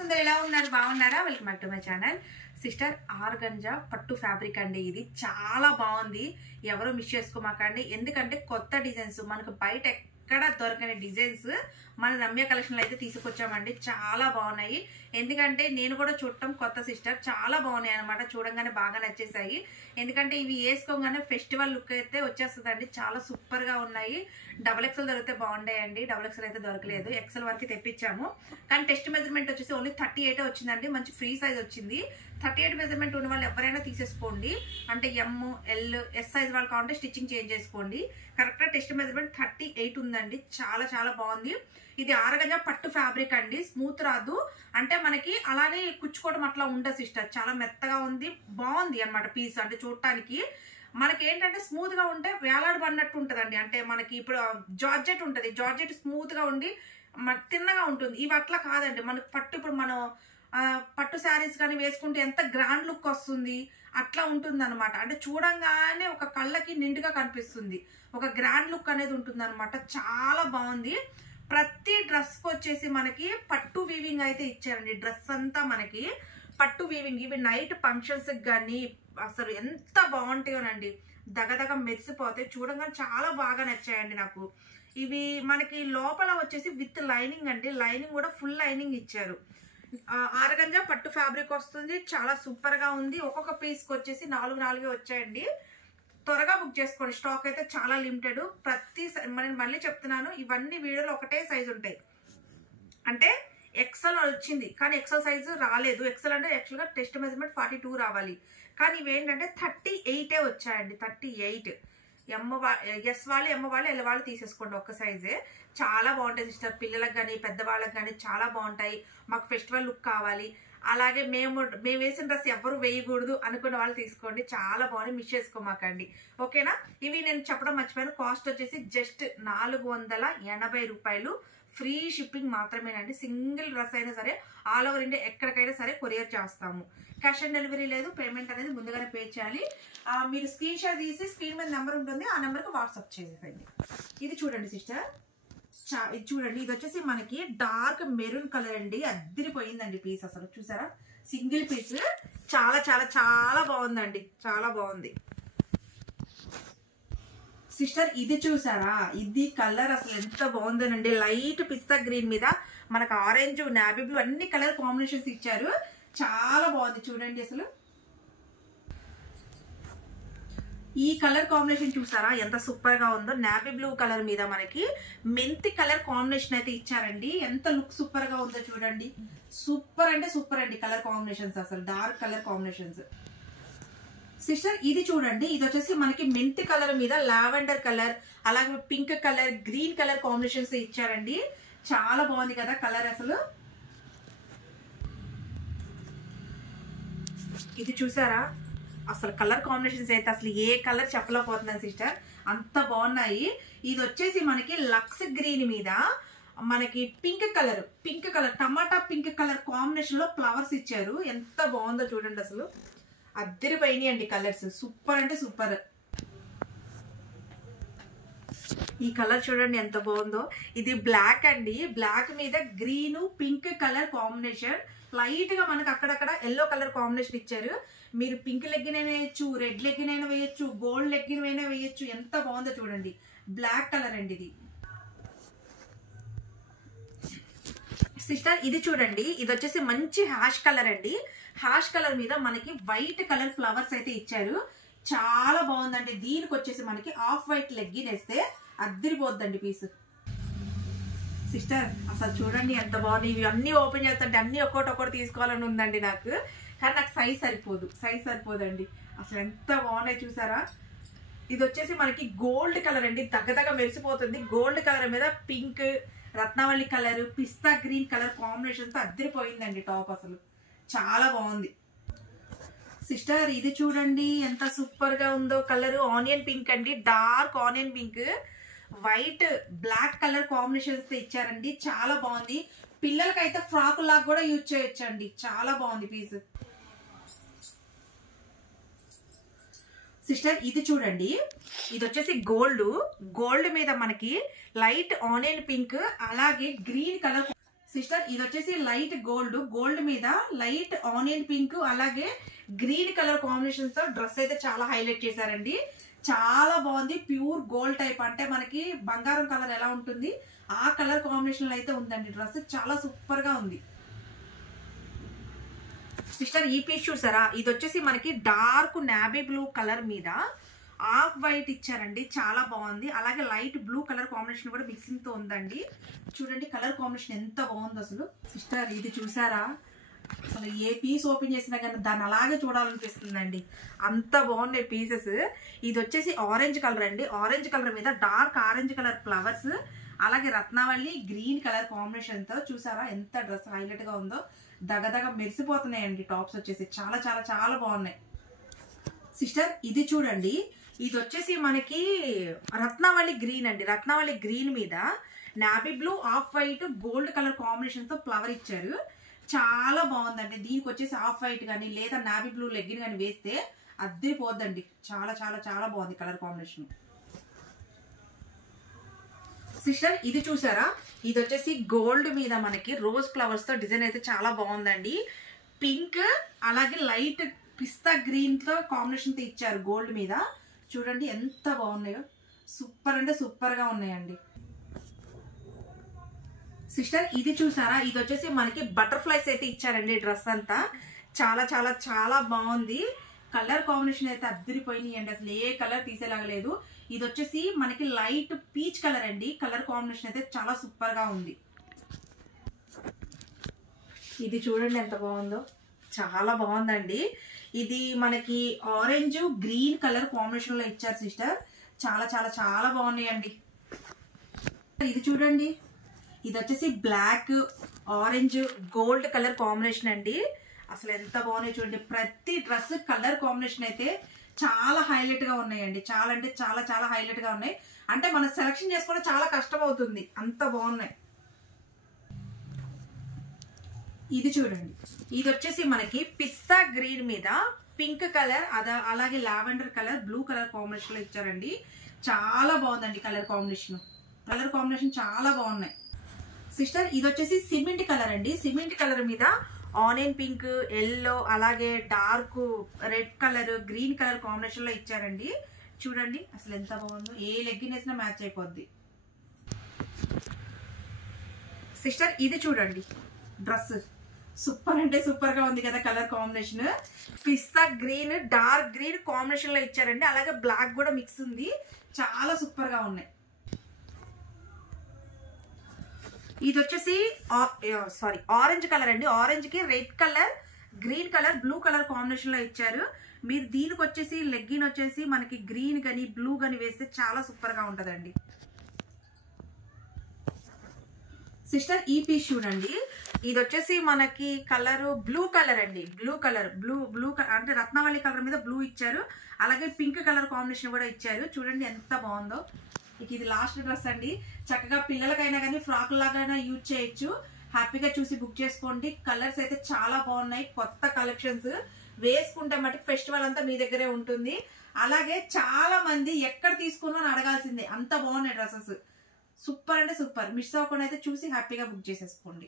ఎలా ఉన్నారు? బాగున్నారా? Welcome back to my channel. Sister organza పట్టు ఫ్యాబ్రిక్ అండి. ఇది చాలా బాగుంది, ఎవరు మిస్ చేసుకోమాకండి. ఎందుకంటే కొత్త డిజైన్స్ మనకు బయట ఎక్కడ దొరకని డిజైన్స్ మన రమ్య కలెక్షన్ లో అయితే తీసుకొచ్చామండి. చాలా బాగున్నాయి. ఎందుకంటే నేను కూడా చూడటం కొత్త సిస్టర్, చాలా బాగున్నాయి అనమాట. చూడంగానే బాగా నచ్చేసాయి. ఎందుకంటే ఇవి వేసుకోగానే ఫెస్టివల్ లుక్ అయితే వచ్చేస్తుందండి. చాలా సూపర్ గా ఉన్నాయి. డబుల్ ఎక్స్ఎల్ దొరికితే బాగుంటాయండి. డబుల్ ఎక్స్ఎల్ అయితే దొరకలేదు, ఎక్స్ఎల్ వరకు తెప్పించాము. కానీ టెస్ట్ మెజర్మెంట్ వచ్చేసి ఓన్లీ 38 వచ్చిందండి. మంచి ఫ్రీ సైజ్ వచ్చింది. 38 మెజర్మెంట్ ఉన్న వాళ్ళు ఎవరైనా తీసేసుకోండి. అంటే ఎమ్, ఎల్, ఎస్ సైజ్ వాళ్ళు కావాలంటే స్టిచ్చింగ్ చేంజ్ చేసుకోండి. కరెక్ట్ గా టెస్ట్ మెజర్మెంట్ 38 ఉందండి. చాలా చాలా బాగుంది. ఇది ఆర్గంజా పట్టు ఫ్యాబ్రిక్ అండి. స్మూత్ రాదు, అంటే మనకి అలానే కుచ్చుకోవడం అట్లా ఉండదు సిస్టర్. చాలా మెత్తగా ఉంది, బాగుంది అనమాట పీస్. అంటే చూడటానికి మనకి ఏంటంటే స్మూత్ గా ఉంటే వేలాడబడినట్టు ఉంటదండి. అంటే మనకి ఇప్పుడు జార్జెట్ ఉంటది, జార్జెట్ స్మూత్ గా ఉండి తిన్నగా ఉంటుంది. ఇవి అట్లా కాదండి. మనకి పట్టు ఇప్పుడు మనం పట్టు శారీస్ కానీ వేసుకుంటే ఎంత గ్రాండ్ లుక్ వస్తుంది అట్లా ఉంటుంది అనమాట. అంటే చూడంగానే ఒక కళ్ళకి నిండుగా కనిపిస్తుంది, ఒక గ్రాండ్ లుక్ అనేది ఉంటుంది అనమాట. చాలా బాగుంది. ప్రతి డ్రెస్ కి వచ్చేసి మనకి పట్టు వీవింగ్ అయితే ఇచ్చారండి. డ్రెస్ అంతా మనకి పట్టు వీవింగ్. ఇవి నైట్ ఫంక్షన్స్ కానీ అసలు ఎంత బాగుంటాయోనండి. దగదగ మెరిసిపోతాయి. చూడంగానే చాలా బాగా నచ్చాయండి నాకు. ఇవి మనకి లోపల వచ్చేసి విత్ లైనింగ్ అండి. లైనింగ్ కూడా ఫుల్ లైనింగ్ ఇచ్చారు. ఆర్గంజా పట్టు ఫ్యాబ్రిక్ వస్తుంది. చాలా సూపర్ గా ఉంది. ఒక్కొక్క పీస్ కి వచ్చేసి 4 వచ్చాయండి. త్వరగా బుక్ చేసుకోండి. స్టాక్ అయితే చాలా లిమిటెడ్. నేను మళ్ళీ చెప్తున్నాను, ఇవన్నీ వీడియోలో ఒకటే సైజు ఉంటాయి. అంటే ఎక్సెల్ వచ్చింది కానీ ఎక్సెల్ సైజు రాలేదు. ఎక్సెల్ అంటే యాక్చువల్ గా టెస్ట్ మెజర్మెంట్ 42 రావాలి, కానీ ఇవేంటంటే 38 వచ్చాయండి. 38 ఎస్ వాళ్ళు, ఎమ్ వాళ్ళు, ఎల్ వాళ్ళు తీసేసుకోండి. ఒక్క సైజే. చాలా బాగుంటాయి సిస్టర్. పిల్లలకు కానీ పెద్దవాళ్ళకి కానీ చాలా బాగుంటాయి. మాకు ఫెస్టివల్ లుక్ కావాలి, అలాగే మేము వేసిన డ్రెస్ ఎవరు వేయకూడదు అనుకున్న వాళ్ళు తీసుకోండి. చాలా బాగుంది, మిస్ చేసుకోమాకండి. ఓకేనా? ఇవి నేను చెప్పడం మర్చిపోయాను. కాస్ట్ వచ్చేసి జస్ట్ 480 రూపాయలు. ఫ్రీ షిప్పింగ్ మాత్రమేనండి. సింగిల్ డ్రెస్ అయినా సరే ఆల్ ఓవర్ ఇండియా ఎక్కడికైనా సరే కొరియర్ చేస్తాము. క్యాష్ ఆన్ డెలివరీ లేదు. పేమెంట్ అనేది ముందుగానే పే చేయాలి. మీరు స్క్రీన్ షాట్ తీసి స్క్రీన్ మీద నెంబర్ ఉంటుంది, ఆ నెంబర్కి వాట్సాప్ చేసేయండి. ఇది చూడండి సిస్టర్, ఇది చూడండి. ఇది వచ్చేసి మనకి డార్క్ మెరూన్ కలర్ అండి. అద్దరిపోయిందండి పీస్. అసలు చూసారా, సింగిల్ పీస్. చాలా చాలా చాలా బాగుందండి. చాలా బాగుంది సిస్టర్. ఇది చూసారా, ఇది కలర్ అసలు ఎంత బాగుందనండి. లైట్ పిస్తా గ్రీన్ మీద మనకు ఆరెంజ్, నావీ బ్లూ అన్ని కలర్ కాంబినేషన్స్ ఇచ్చారు. చాలా బాగుంది చూడండి. అసలు ఈ కలర్ కాంబినేషన్ చూసారా ఎంత సూపర్ గా ఉందో. నావీ బ్లూ కలర్ మీద మనకి మెంతి కలర్ కాంబినేషన్ అయితే ఇచ్చారండి. ఎంత లుక్ సూపర్ గా ఉందో చూడండి. సూపర్ అంటే సూపర్ అండి కలర్ కాంబినేషన్స్. అసలు డార్క్ కలర్ కాంబినేషన్స్. సిస్టర్ ఇది చూడండి, ఇది వచ్చేసి మనకి మెంతి కలర్ మీద లావెండర్ కలర్, అలాగే pink colour, green colour combinations ఇచ్చారండి. చాలా బాగుంది కదా కలర్. అసలు ఇది చూసారా, అసలు కలర్ కాంబినేషన్స్ అయితే అసలు ఏ కలర్ చెప్పలేకపోతున్నాను సిస్టర్, అంత బాగున్నాయి. ఇది వచ్చేసి మనకి లక్స్ గ్రీన్ మీద మనకి పింక్ కలర్ టమాటా పింక్ కలర్ కాంబినేషన్ లో ఫ్లవర్స్ ఇచ్చారు. ఎంత బాగుందో చూడండి. అసలు అద్దరిపోయినాయి అండి కలర్స్. సూపర్ అంటే సూపర్. ఈ కలర్ చూడండి ఎంత బాగుందో. ఇది బ్లాక్ అండి. బ్లాక్ మీద green pink colour combination. Light గా మనకు అక్కడక్కడ ఎల్లో కలర్ కాంబినేషన్ ఇచ్చారు. మీరు పింక్ లెగ్గిన్ అయినా వేయచ్చు, రెడ్ లెగ్గిన్ అయినా వేయచ్చు, గోల్డ్ లెగ్గిన్ అయినా వేయచ్చు. ఎంత బాగుందో చూడండి. బ్లాక్ కలర్ అండి ఇది. సిస్టర్ ఇది చూడండి, ఇది వచ్చేసి మంచి హ్యాష్ కలర్ అండి. హ్యాష్ కలర్ మీద మనకి వైట్ కలర్ ఫ్లవర్స్ అయితే ఇచ్చారు. చాలా బాగుందండి. దీనికి వచ్చేసి మనకి ఆఫ్ వైట్ లెగ్గిన్ వేస్తే అద్దరిపోద్దండి పీస్. సిస్టర్ అసలు చూడండి ఎంత బాగుంది. ఇవి అన్ని ఓపెన్ చేస్తుంటే అన్ని ఒక్కొక్కటి తీసుకోవాలని ఉందండి నాకు, కానీ నాకు సైజ్ సరిపోదండి. అసలు ఎంత బాగున్నాయి చూసారా. ఇది వచ్చేసి మనకి గోల్డ్ కలర్ అండి. దగ్గదగ మెరిసిపోతుంది. గోల్డ్ కలర్ మీద పింక్, రత్నావళి కలర్, పిస్తా గ్రీన్ కలర్ కాంబినేషన్ తో అద్దరిపోయిందండి టాప్. అసలు చాలా బాగుంది సిస్టర్. ఇది చూడండి ఎంత సూపర్ గా ఉందో కలర్. ఆనియన్ పింక్ అండి. Dark onion pink, white, black colour combinations తో ఇచ్చారండి. చాలా బాగుంది. పిల్లలకైతే ఫ్రాక్ లాగా కూడా యూజ్ చేయొచ్చండి. చాలా బాగుంది పీస్. సిస్టర్ ఇది చూడండి, ఇది వచ్చేసి గోల్డ్ మీద మనకి లైట్ ఆనియన్ పింక్ అలాగే గ్రీన్ కలర్ సిస్టర్ ఇది వచ్చేసి లైట్ గోల్డ్ మీద లైట్ ఆనియన్ పింక్ అలాగే గ్రీన్ కలర్ కాంబినేషన్ తో డ్రెస్ అయితే చాలా హైలైట్ చేశారండి. చాలా బాగుంది. ప్యూర్ గోల్డ్ టైప్, అంటే మనకి బంగారం కలర్ ఎలా ఉంటుంది ఆ కలర్ కాంబినేషన్ లో అయితే ఉందండి. డ్రెస్ చాలా సూపర్ గా ఉంది. సిస్టర్ ఈ పీస్ చూసారా, ఇది వచ్చేసి మనకి డార్క్ నావీ బ్లూ కలర్ మీద ఆఫ్ వైట్ ఇచ్చారండి. చాలా బాగుంది. అలాగే లైట్ బ్లూ కలర్ కాంబినేషన్ కూడా మిక్సింగ్ తో ఉందండి. చూడండి కలర్ కాంబినేషన్ ఎంత బాగుంది అసలు. సిస్టర్ ఇది చూసారా, అసలు ఏ పీస్ ఓపెన్ చేసినా కానీ దాన్ని అలాగే చూడాలనిపిస్తుందండి. అంత బాగున్నాయి పీసెస్. ఇది వచ్చేసి ఆరెంజ్ కలర్ అండి. ఆరెంజ్ కలర్ మీద డార్క్ ఆరెంజ్ కలర్ ఫ్లవర్స్ అలాగే రత్నావళి గ్రీన్ కలర్ కాంబినేషన్ తో చూసారా ఎంత డ్రెస్ హైలైట్ గా ఉందో. దగదగ మెరిసిపోతున్నాయండి టాప్స్ వచ్చేసి. చాలా చాలా చాలా బాగున్నాయి. సిస్టర్ ఇది చూడండి, ఇది వచ్చేసి మనకి రత్నావళి గ్రీన్ అండి. రత్నావళి గ్రీన్ మీద navy blue off white gold colour combination తో ఫ్లవర్ ఇచ్చారు. చాలా బాగుందండి. దీనికి వచ్చేసి ఆఫ్ వైట్ కానీ లేదా నావీ బ్లూ లెగ్గిన్ కానీ వేస్తే అద్దరిపోద్దండి. చాలా చాలా చాలా బాగుంది కలర్ కాంబినేషన్. సిస్టర్ ఇది చూసారా, ఇది వచ్చేసి గోల్డ్ మీద మనకి రోజ్ ఫ్లవర్స్ తో డిజైన్ అయితే చాలా బాగుందండి. పింక్ అలాగే లైట్ పిస్తా గ్రీన్ తో కాంబినేషన్ తో ఇచ్చారు గోల్డ్ మీద. చూడండి ఎంత బాగున్నాయో. సూపర్ అంటే సూపర్ గా ఉన్నాయండి. సిస్టర్ ఇది చూసారా, ఇది వచ్చేసి మనకి బటర్ఫ్లైస్ అయితే ఇచ్చారండి. డ్రెస్ అంతా చాలా చాలా చాలా బాగుంది. కలర్ కాంబినేషన్ అయితే అద్దరిపోయినాయి అండి. అసలు ఏ కలర్ తీసేలాగలేదు. ఇది వచ్చేసి మనకి లైట్ పీచ్ కలర్ అండి. కలర్ కాంబినేషన్ అయితే చాలా సూపర్ గా ఉంది. ఇది చూడండి ఎంత బాగుందో. చాలా బాగుందండి. ఇది మనకి ఆరెంజ్ గ్రీన్ కలర్ కాంబినేషన్ లో ఇచ్చారు సిస్టర్. చాలా చాలా చాలా బాగున్నాయండి. ఇది చూడండి, ఇది వచ్చేసి black orange gold colour combination అండి. అసలు ఎంత బాగున్నాయి చూడండి. ప్రతి డ్రెస్ కలర్ కాంబినేషన్ అయితే చాలా హైలైట్ గా ఉన్నాయండి. చాలా అంటే చాలా చాలా హైలైట్ గా ఉన్నాయి. అంటే మనం సెలెక్షన్ చేసుకోవడం చాలా కష్టం అవుతుంది, అంత బాగున్నాయి. ఇది చూడండి, ఇది వచ్చేసి మనకి పిస్తా గ్రీన్ మీద పింక్ కలర్ అలాగే lavender colour blue colour combination లో ఇచ్చారండి. చాలా బాగుందండి కలర్ కాంబినేషన్. కలర్ కాంబినేషన్ చాలా బాగున్నాయి. సిస్టర్ ఇది వచ్చేసి సిమెంట్ కలర్ అండి. సిమెంట్ కలర్ మీద ఆనియన్ పింక్ ఎల్లో అలాగే dark red colour green colour combination లో ఇచ్చారండి. చూడండి అసలు ఎంత బాగుందో. ఏ లెగ్గిన్ వేసినా మ్యాచ్ అయిపోద్ది. సిస్టర్ ఇది చూడండి, డ్రెస్ సూపర్ అంటే సూపర్ గా ఉంది కదా. కలర్ కాంబినేషన్ పిస్తా గ్రీన్ డార్క్ గ్రీన్ కాంబినేషన్ లో ఇచ్చారండి. అలాగే బ్లాక్ కూడా మిక్స్ ఉంది. చాలా సూపర్ గా ఉన్నాయి. ఇది వచ్చేసి ఆరెంజ్ కలర్ అండి. ఆరెంజ్ కి red colour green colour blue colour combination లో ఇచ్చారు. మీరు దీనికి వచ్చేసి లెగ్గిన్ వచ్చేసి మనకి గ్రీన్ గాని బ్లూ గాని వేస్తే చాలా సూపర్ గా ఉంటదండి. సిస్టర్ ఈ పీస్ చూడండి, ఇది వచ్చేసి మనకి కలర్ బ్లూ కలర్ అండి. బ్లూ కలర్ బ్లూ అంటే రత్నావళి కలర్ మీద బ్లూ ఇచ్చారు. అలాగే పింక్ కలర్ కాంబినేషన్ కూడా ఇచ్చారు. చూడండి ఎంత బాగుందో. ఇది లాస్ట్ డ్రెస్ అండి. చక్కగా పిల్లలకైనా కానీ ఫ్రాక్ లాగా యూజ్ చేయొచ్చు. హ్యాపీగా చూసి బుక్ చేసుకోండి. కలర్స్ అయితే చాలా బాగున్నాయి. కొత్త కలెక్షన్స్ వేసుకుంటే మటుకు ఫెస్టివల్ అంతా మీ దగ్గరే ఉంటుంది. అలాగే చాలా మంది ఎక్కడ తీసుకున్నా అడగాల్సిందే, అంత బాగున్నాయి డ్రెస్సెస్. సూపర్ అంటే సూపర్. మిస్ అవ్వకుండా అయితే చూసి హ్యాపీగా బుక్ చేసేసుకోండి.